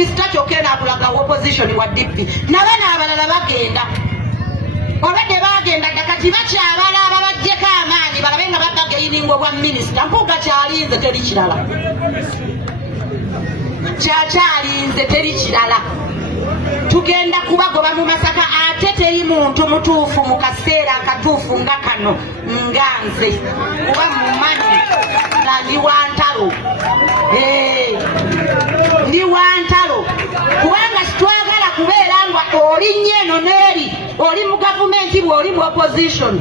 minister kyokena akulaga opposition wa DP nabana abalala bagenda obadde bagenda kati bakyabala ababajjeko amaanyi balabe nga bagageiningo bwa minister mpuga kyalinze teri kirala kyakyalinze teri kirala tugenda kubagoba mu Masaka ate teri muntu mutuufu mu kaseera akatuufu nga kano nga nze kuba mumanyi nga ndi wantalo ndi wantalo kubanga sitwagala kubeera nga oli nnyeno n'eri oli mu gavumenti bw'oli mu opposition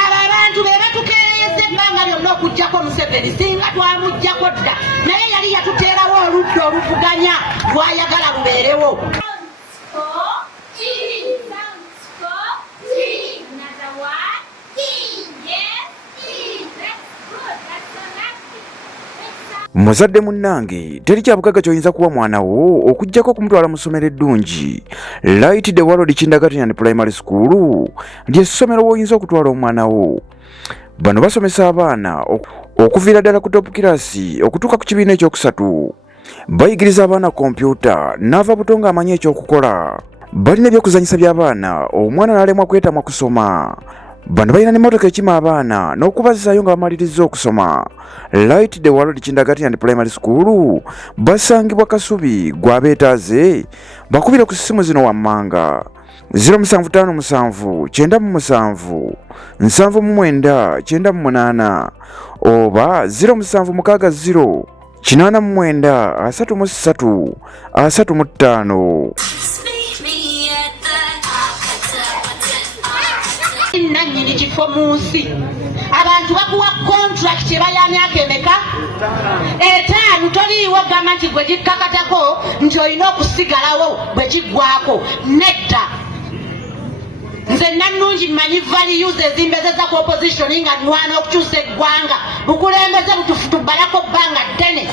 abo abantu be batukeeyeza ebbanga lyonna okuggyako Museveni singa twamuggyako dda naye yali yatuteerawo oludda oluvuganya lwayagala lubeerewo. Muzadde munnange teri kyabugaga kyoyinza kuwa mwana wo okujjako okumutwala mu ssomero eddungi. Light the World Kindergarten Primary School ly'essomero w'oyinza okutwala omwana wo. Bano basomesa abaana okuviira ddala ku top kirasi okutuuka ku kibiina ekyokusatu. Bayigiriza abaana kompyuta n'ava buto ng'amanyi ekyokukola. Balina ebyokuzanyisa by'abaana omwana n'alemwa kwetamwa kusoma. Bano balina n'emmotoka ekima abaana n'okubazaayo nga bamaliriza okusoma. Light the World Kindergarten Primary School basangibwa Kasubi gwabeetaaze bakubira ku ssimu zino wammanga 0757 97 799 98 oba 0760 89 33 35. Nannyini kifo mu nsi abantu bakuwa contract ebaya myaka emeka etaano toliiwo gamba nti gwe gikkakatako nti olina okusigalawo bwe kiggwako nedda. Nze Nannungi mmanyi values ezimbezeza ku opposition nga nwana okukyusa eggwanga bukulembeze butubalako bbanga ddene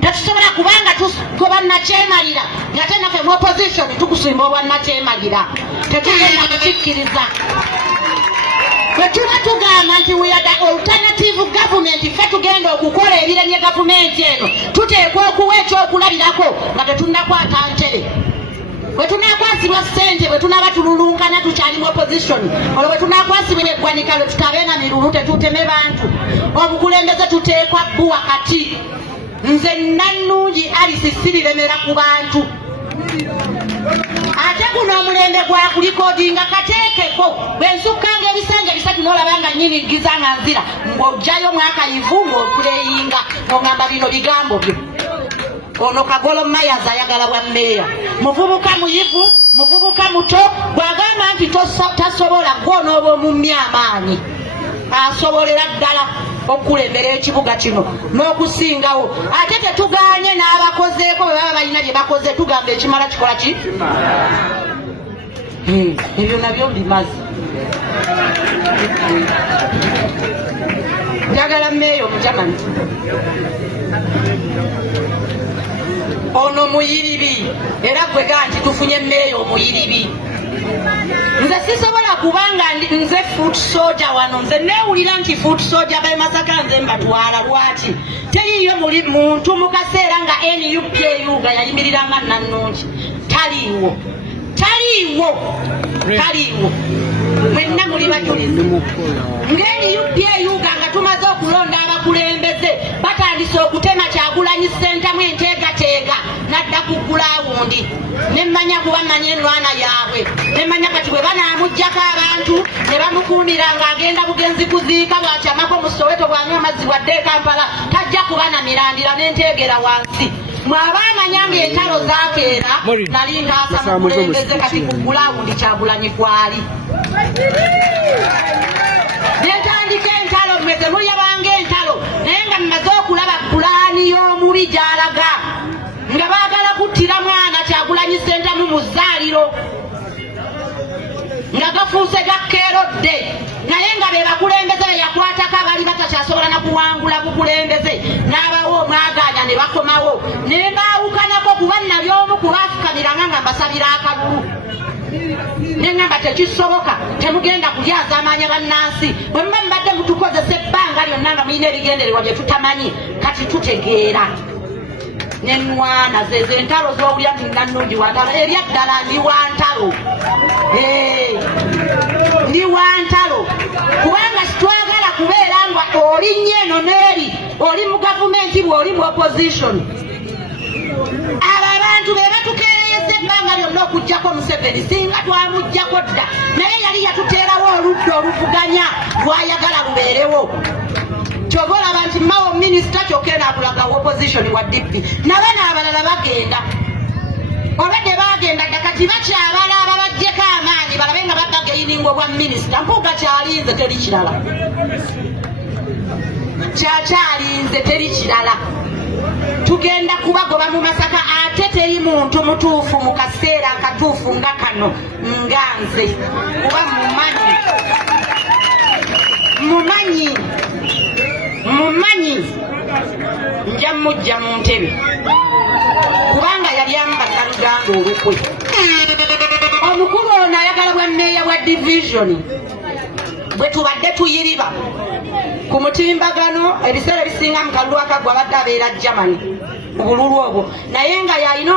tetusobola kubanga tubannakyemalira ngate naffe mu opposition tukusimba obwannakyemalira tetugenda kukikkiriza. Bwe tuba tugamba nti we are the alternative government ffe tugenda okukola ebiremye gavumenti eno tuteekwa okuwa ekyokulabirako nga tetunnakwata ntere. Bwe tunaakwasibwa ssente bwe tunaaba tululunkana tukyali mu opposition olwo bwe tunaakwasibwa eggwanika lwe tutabeena mirulu tetuteme bantu obukulembeze tuteekwa bbu wakati. Nze Nannungi Alice siriremera ku bantu ate guno omulembe gwa kulikodinga kateekeko bwensukkanga ebisenge bisatu n'olabanga nnyinigiza nga nzira ng'ojjayo mwakayivu ng'okuleyinga ng'ongamba bino bigambo byo. Ono Kagolo Mayaza ayagala bwa mmeeya muvubuka muyivu muvubuka muto bw'agamba nti tasobola gw'onooba omumya amaanyi asobolera ddala okulembera ekibuga kino n'okusingawo ate tetuganye n'abakozeeko bwe baba balina bye bakoze tugamba ekimala kikola ki ebyo nabyo mbimaze. Njagala mmeeyo omujamani ono muyiribi era gwe gaa nti tufunye mmeeyo omuyiribi. Nze sisobola kubanga nze foot soldier wano nze neewulira nti foot soldier b'e Masaka nze mbatwala lwaki teriyo muli muntu mu kaseera nga NUPU ga yayimiriranga Nannungi taliiwo mwenna muli bajulizi ng'NUPU nga tumaze okulonda abakulembeze batandise okutema Kyagulanyi ssentamu enteegateega nadda ku gulawundi nemmanya kuba mmanyi enwana yaabwe nemmanya kati bwe banaamugyako abantu ne bamukuumira ng'agenda bugenzi kuziika bwakyamako mu Soweto bwanywa amazzi bwadde e Kampala tajja kuba na mirandira n'enteegera wansi. Mwabamanya ng'entalo zaakeera nali nkaasa mukulembeze kati ku gulawundi Kyagulanyi kwali netandika entalo mmeze mulyabanga entalo naye nga mmaze okulaba pulaani y'omubi gy'alaga nga baagala kuttira mwana Kyagulanyi ssentamu mu zzaaliro nga gafuuse gakkeerodde naye nga be bakulembeze be yakwatako abaali batakyasobola na kuwangula bukulembeze n'abawo omwagaanya ne bakomawo ne baawukanako kuba nabyomu kubaafukamiranga nga mbasabira akalulu nengamba tekisoboka temugenda kulyaza amaanya bannansi bwe muba mubadde mutukozesa ebbanga lyonna nga mulina ebigendererwa bye tutamanyi kati tutegeera n'enwana zezo entalo z'owulira nti Nannungi wa ntalo erya ddala ndi wa ntalo ndi wa ntalo kubanga sitwagala kubeera nga oli nnyo eno n'eri oli mu gavumenti bw'oli mu opposition abo abantu be batukeeyeza ebbanga lyonna okuggyako Museveni singa twamuggyako dda naye yali yatuteerawo oludda oluvuganya lwayagala lubeerewo kyova olaba nti mawo minisita kyokka enaakulaga opposition wa DP nabo n'abalala bagenda obadde bagenda dda kati bakyabala ababaggyeko amaanyi balabe nga baggageyininga obwa minisita mpuuga kyalinze teri kirala kyakyalinze teri kirala tugenda kubagoba mu Masaka ate teri muntu mutuufu mu kaseera akatuufu nga kano nga nze kuba mumanyi nja mujja mu ntebe kubanga yali ambaka Luganda olukwe omukulu ono ayagala bwa mmeeya wa division bwe tubadde tuyiriba ku mutimbagano ebiseera ebisinga mu kalulu akagwa abadde abeera Germany mu bululu obwo naye nga yalina